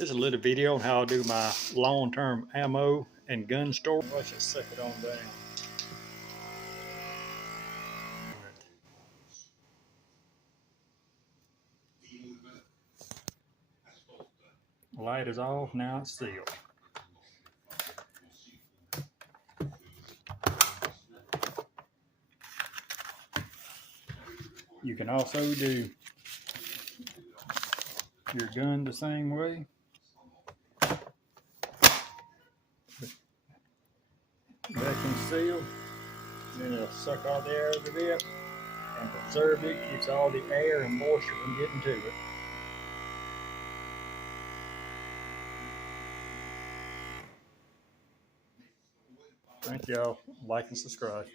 Here's a little video on how I do my long-term ammo and gun storage. Let's just suck it on down. Light is off, now it's sealed. You can also do your gun the same way. Vacuum sealed, then it'll suck all the air out of it and preserve it, keeps all the air and moisture from getting to it. Thank y'all. Like and subscribe.